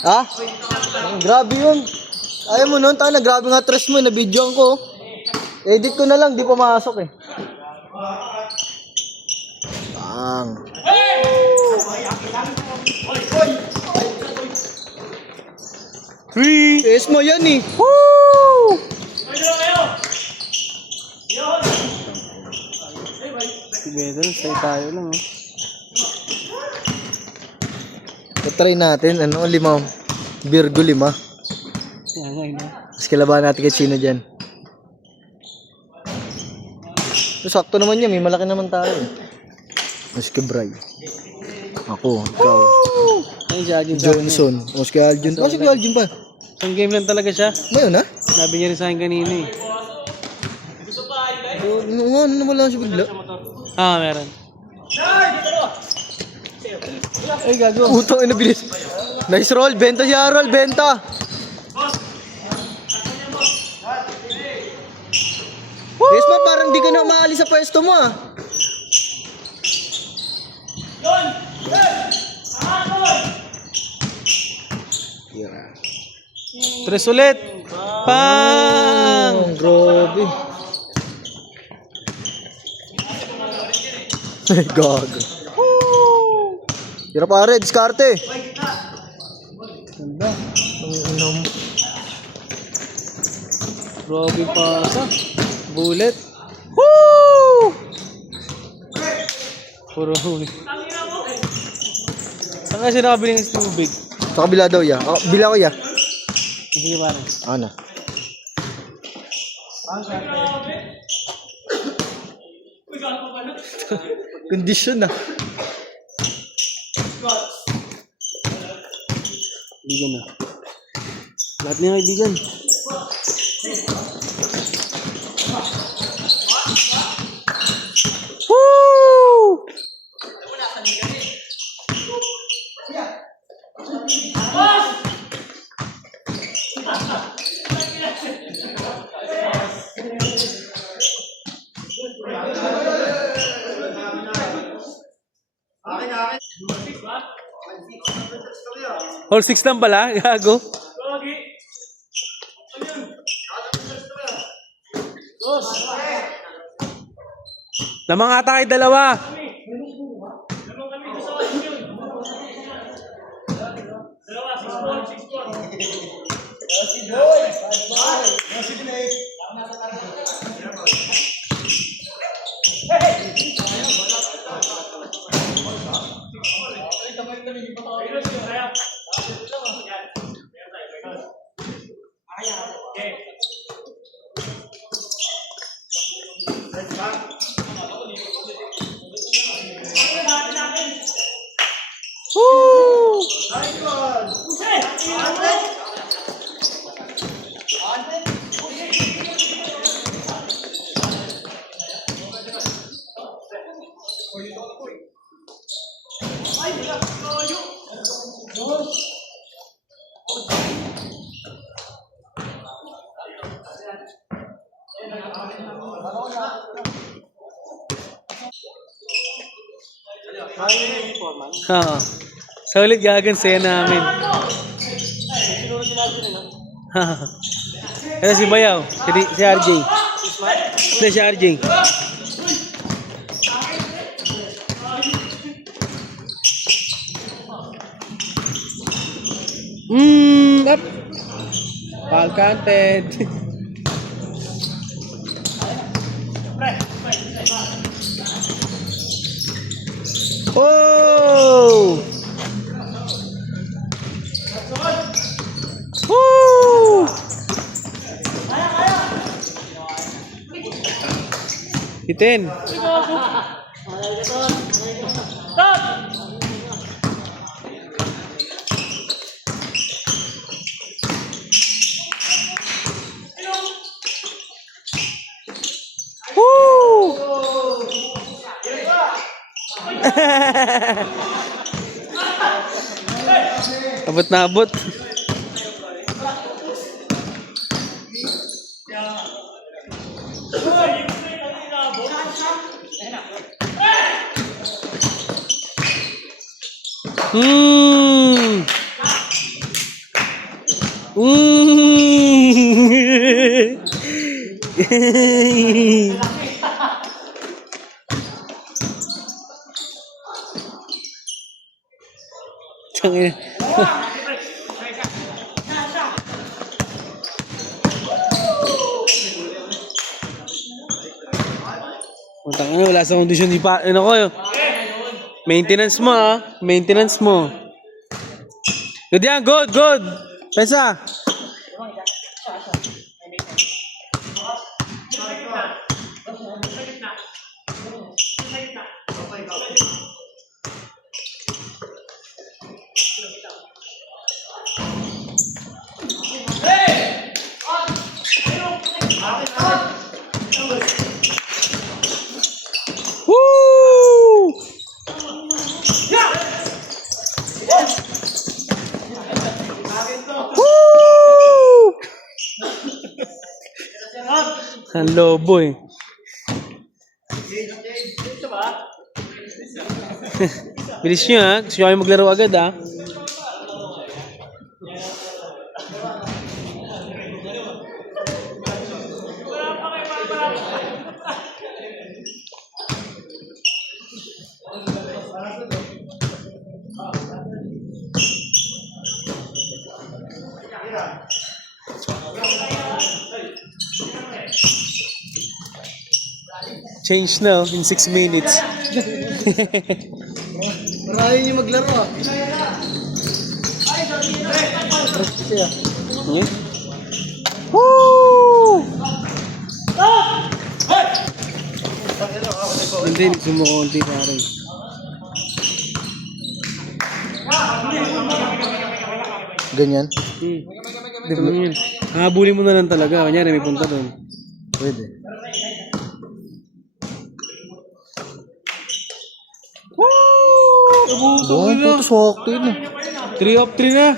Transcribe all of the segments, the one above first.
Ha? Grabe yun. Ayaw mo nun, tayo na grabe nga trash mo, na-videoan ko. Edit ko na lang, di pa makasok eh. Bang. Three. Es mo yan eh. Woo! Together, stay tayo lang oh. Try natin, ano, 5. Virgo 5. Yan nga yun. Tapos kilabahan natin kay sino dyan. So, sakto naman yan, may malaki naman tayo. Mas kay Bray. Ako, ikaw. Ayun si Aljun. Johnson. Mas kay Aljun. Mas kay Aljun pa. Isang game lang talaga siya. Ngayon ha? Sabi niya rin sa akin kanina eh. Ano naman lang siya bigla? Ah, meron. Ay, gago. Utang ina bilis. Nice roll. Benta siya, roll. Benta. Yes, ma, parang di ka na maalis sa pwesto mo ah. Tres ulit. Pang! Oh, grabe. Gago. Tira pare, diskarte. Ganda. Ang Grabe pasa. Bullet. Woo! Puro huli. Saan kasi nakabili ng tubig? Sa kabila daw ya. Oh, bila ko ya. Sige parang. Ano? Kondisyon na. Kaibigan na. Lahat niya kaibigan. Woo! All 6 lang pala, gago. Lamang ata kay dalawa. Woo! Oo. Sa ulit gagan saya namin. Ito si Bayaw, si RJ. Ito si RJ. Up. Ball counted. Oh! Woo! Hitin. Woo! Abot na abot. Mm. Mm. Tangina. Utang ina, wala sa kondisyon di pa. Ano ko yun? Maintenance mo ah. Maintenance mo. Good yan, good, good. Pesa. Woo! Woo! Ang lobo eh. Bilis nyo ha. Gusto nyo kayo maglaro agad ha. Change now in 6 minutes. Marami nyo maglaro ah. Siya. Okay. Woo! Hindi, sumukonti pa rin. Ganyan? Di ba yun? Habulin mo na lang talaga. Kanyari may punta doon. Pwede. Woo! Doon, ito swakto yun eh. 3 of 3 na.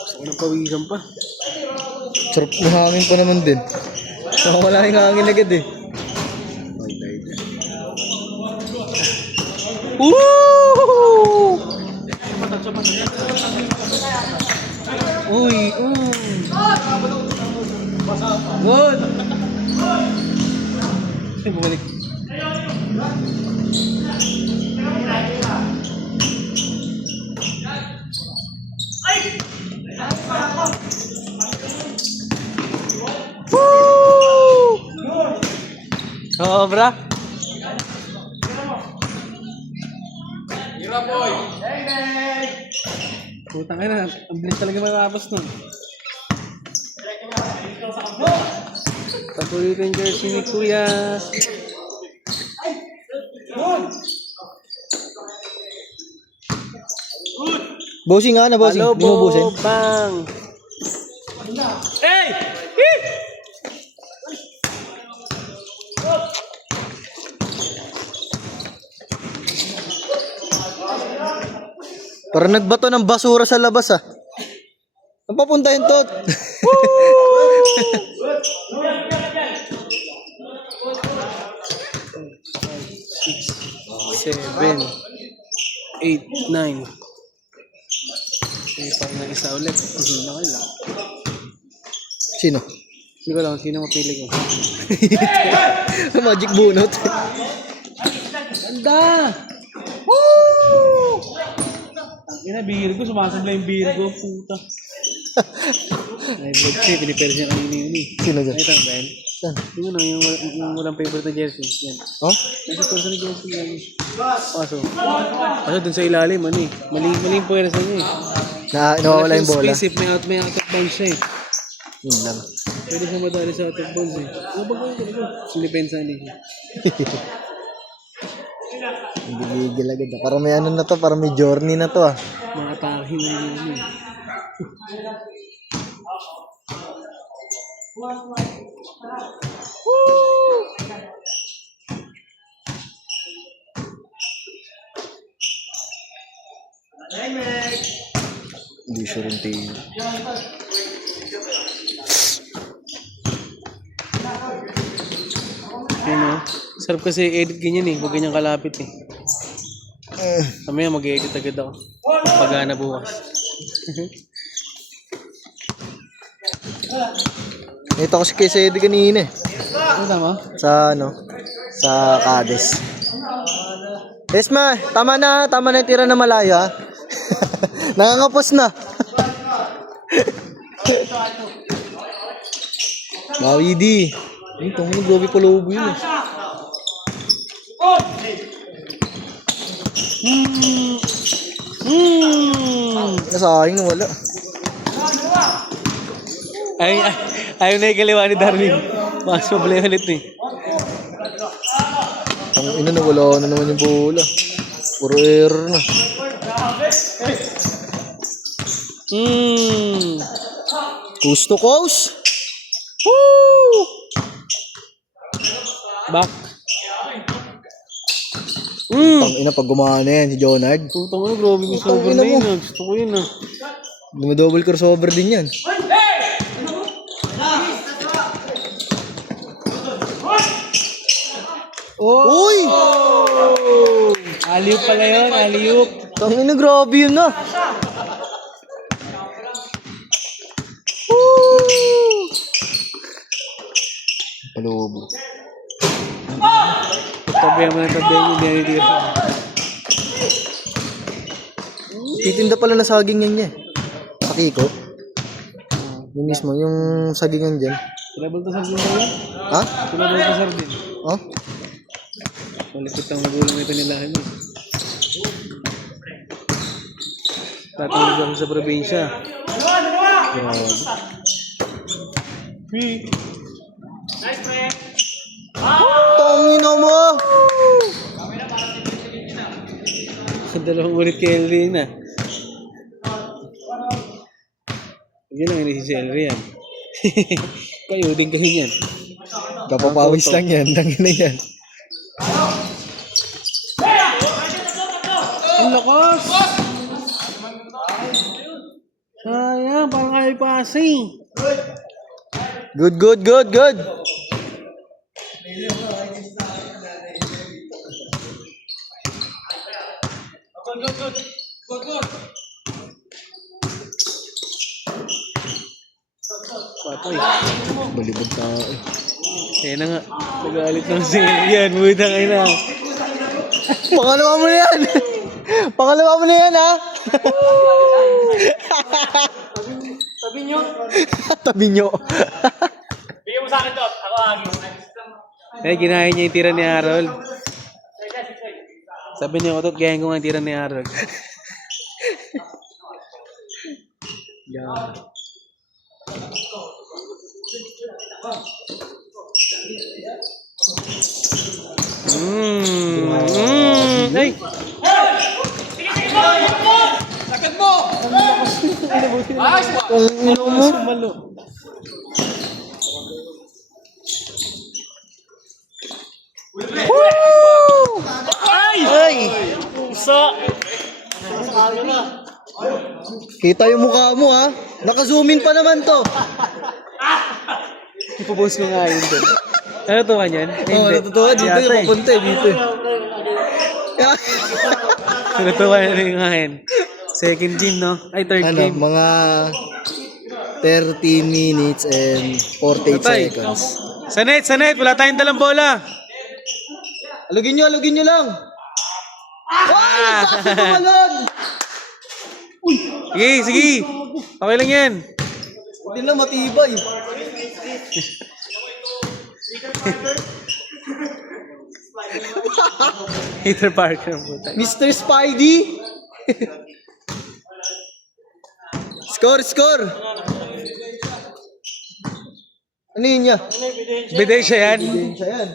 Gusto ko ng pawisan pa. Sarap ng hangin pa naman din. Wala yung hangin agad eh. Woo! Uy, good! Ay, bumalik. Woo! Sobra. Putang ina, ang bilis talaga matapos nun. Paborito yung jersey ni Kuya. Bossing nga na, bossing. Hello, Hindi mo bossing. bang! Hey! Eh! Parang nagbato ng basura sa labas ah. Saan papunta yun, Tot? Seven, 8, 9. May pang na isa ulit. Okay lang. Sino? Hindi ko lang sino mapili ko. Magic bunot. Ganda! Woo! Ina, beer ko. Sumasabla yung beer ko. Puta. Ay, vlog siya. Pinipera siya kanina yun eh. Sino dyan? Nakita mo ba yan? Saan? Yung ano, yung walang favorite na jersey. Yan. Oh? Nasa person na jersey yan. Kaso dun sa ilalim, ano eh. Mali yung puwersa niya eh. Nawawala yung bola. Space, may out of bounds siya eh. Yun lang. Pwede siya madali sa out of bounds eh. Ano ba gawin ko? Sinipensa niya. Hindi gigil agad ah. Parang may ano na to, parang may journey na to ah. Mga atake na yun eh. Hindi sure yung tingin. Yun o. Sarap kasi edit ganyan eh. Huwag ganyan kalapit eh. Mamaya mag-edit agad ako. Pagana bukas. Ito kasi kay Sedi kanina eh. Ano tama? Sa ano? Sa Cadiz. Esma, tama na yung tira na malayo ha. Nangangapos na. Bawi di. Ito mo, grabe pala ubo yun eh. Nasayang na wala. Ayaw na ikaliwa ni Darwin. Mas mabalay ulit eh. Ang ina na wala na naman yung bola. Puro error na. Coast to coast. Woo! Back. Ang ina pag gumana yan si Jonard. Putang ano, grabe yung sober na yun. Gusto ko yun ah. Dumidouble crossover din yan. Uy! Aliyup pala yun, aliyup. Ang ina grabe yun na. Palubo. Tabihan mo na tabihan mo, hindi na nitira. Titinda pala na saging yan niya. Sa Kiko. Yung mismo, yung sagingan dyan. Trouble to sardin ba yun? Ha? Trouble to sardin. Oh? Malapit ang magulang ito nila. Tatawag ako sa probinsya. Grabe. Tangina mo! Dalawang ulit kay Elry na. Hindi lang ini si Elry yan. Kayo din kasi yan. Kapapawis lang yan. Tangina yan. Ang lakas! Sayang, parang ayaw passing. Good. Patay. Balibad tao eh. Kaya na nga. Nagalit naman si Elry yan. Buwita kayo na. Pangalawa mo na yan! Pangalawa mo na yan ha! Sabi nyo. Tabi nyo. Bigyan mo sa akin to. Ako agis. Eh, ginaya niya yung tira ni Harold. Sabi niya ko to, gayahin ko nga yung tira ni Harold. Yan. Ay! Sakit mo! Ang ino mo. Sumalo. Ay! Puso! Kita yung mukha mo ha. Naka-zoom in pa naman to. Ipopost ko nga yun doon. Ano to kanyan? Oo, natutuwa dito yung papunta eh, dito. Natutuwa na rin nga yun. Second game, no? Ay, third Ano, game. mga 30 minutes and 48 Patay. seconds. Sa net! Wala tayong dalang bola! Alugin nyo lang. Ay! Nagkakasumalon! Sige! Okay lang yan. Hindi na matibay. Peter Parker ang puta. Mr. Spidey! Score! Ano yun niya? Biday siya yan. Hindi siya yan.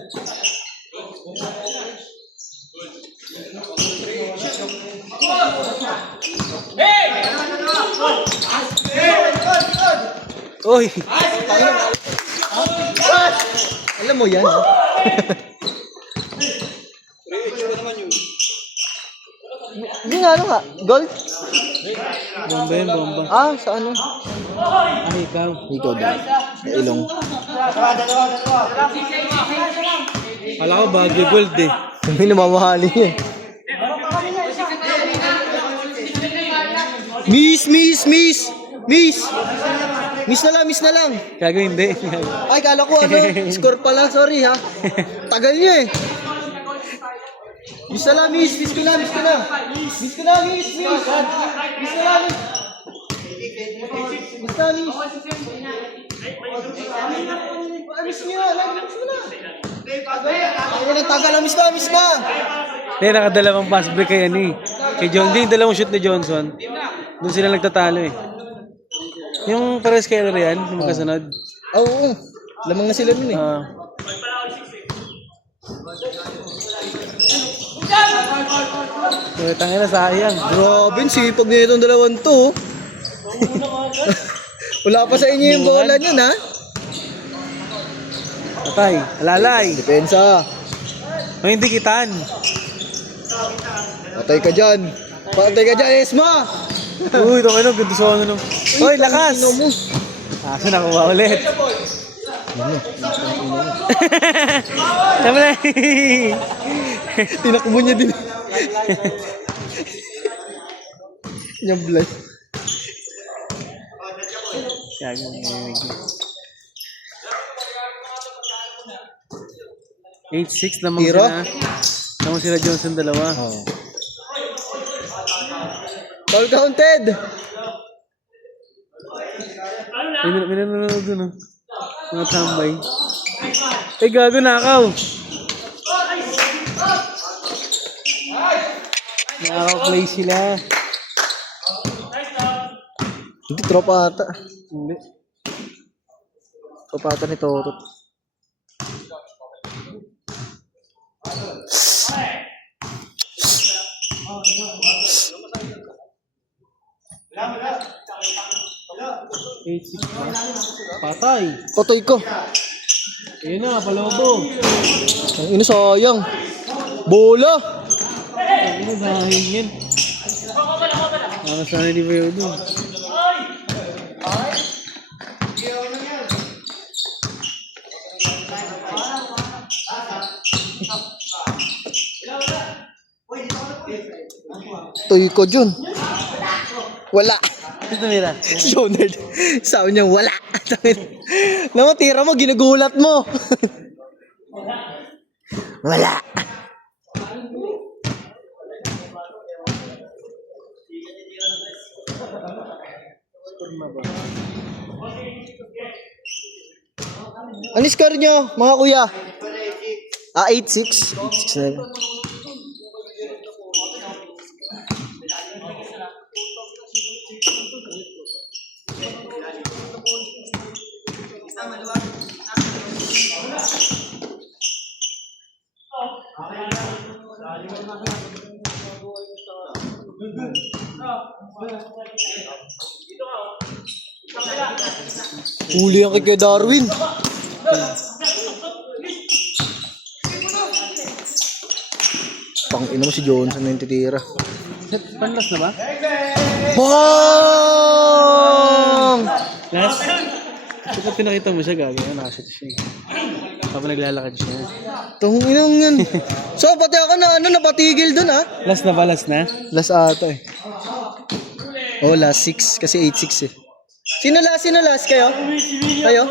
Uy! Alam mo yan. Hindi nga ano nga. Gold? Bomba yan, bomba. Ah, sa ano? Ay, ikaw. Ikaw din. Sa ilong. Kala ko Baguio Gold eh. May namamahali niya. Miss! Miss na lang. Gago hindi. Ay, kala ko ano, score pala, sorry ha. Tagal niya eh. Miss na lang. Miss ko na. Miss ko na, miss. Miss na, miss. Miss niyo, miss mo na. Ay, tagal, miss na. Hindi, nakadalawang pass break kay ano eh. Kay John, hindi, dalawang shoot ni Johnson. Doon sila nagtatalo eh. Yung pares kay yan, yung magkasunod. Oo. Lamang na sila nun eh. Tangin na sayang. Grabe, sipag na itong dalawang to. Wala pa sa inyo yung bola niyan ha. Patay, alalay. Depensa. O hindi kitan. Patay ka dyan, Esma. Uy, ito kayo, ganda sa ano. Uy, lakas. Ino mo. Kaso nakuha ulit. Tama na. Tinakbo niya din. Nyablay. Gago, narinig niya. 8-6 lamang Tiro? sila. Lamang sila Johnson dalawa. Oh. Foul counted. May nanonood dun, oh. Mga tambay. Eh, gago, nakaw. Nakaw-play sila. Hindi, tropa ata. Hindi. Tropa ata ni Torot. Patay. Patay ko. Ayun na, palobo. Ang ino sayang. Bola. Ano dahil yan? Sana di ba yun doon? Toy ko dyan. Wala. Ito mira. Leonard. Sabi niya wala. Namatira mo, ginugulat mo. Wala. Ano score nyo, mga kuya? 8-6. 8-6 na. Uli ang kay Darwin. Pang ina mo si Johnson na yung titira. Panlas na ba? Bang! Last? Kapag pinakita mo siya, gagawin. Nakashot siya. Kapag naglalakad siya. Tong inang yan. So, pati ako na napatigil dun ha. Last na ba? Last na? Last ata eh. Oh, last 6. Kasi 8-6 eh. Sino last kayo? Kayo?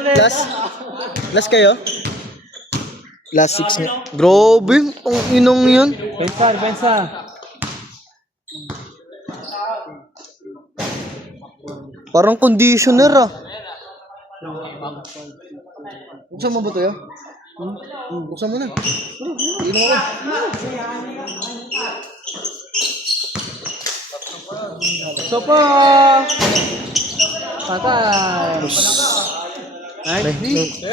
Last kayo? Last 6 nga. Grabe, ang inong yun. Pensa. Parang conditioner ah. Buksan mo ba ito yun? Buksan mo na. Inom ako. Sopa! Patay! 19 minutes.